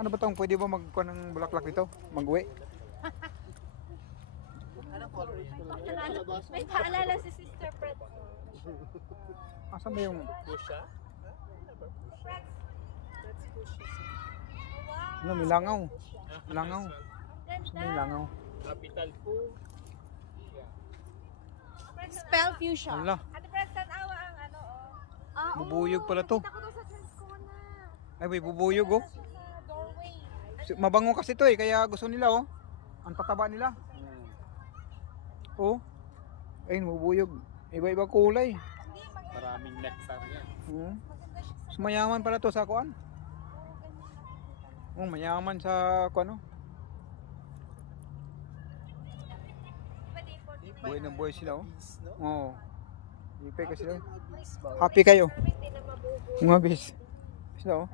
Ano ba tong pwede ba magkuha ng bulaklak dito? Mag-uwi? May paalala si Sister Fred. Asan ba yung... Pusha? Ano, may langaw. Langaw. Asan ba yung langaw? Capital po. Spell fuchsia. Wala. Ate Fred, tanawa ang ano, oh. Ah, Bubuyog pala to. Nakita ko to sa Transcona. Ay, may bubuyog oh. Sa doorway. Mabango kasi to eh, kaya gusto nila oh. Ang tataba nila. Oh. Ayun, bubuyog. Iba-iba kulay. Maraming nectar yan. Mas mayaman pala to sa kuan. Oh, mayaman sa kuan oh. Buhay na buhay sila oh. Oo. Ipay kasi sila. Happy kayo. Mga bis. Sila oh.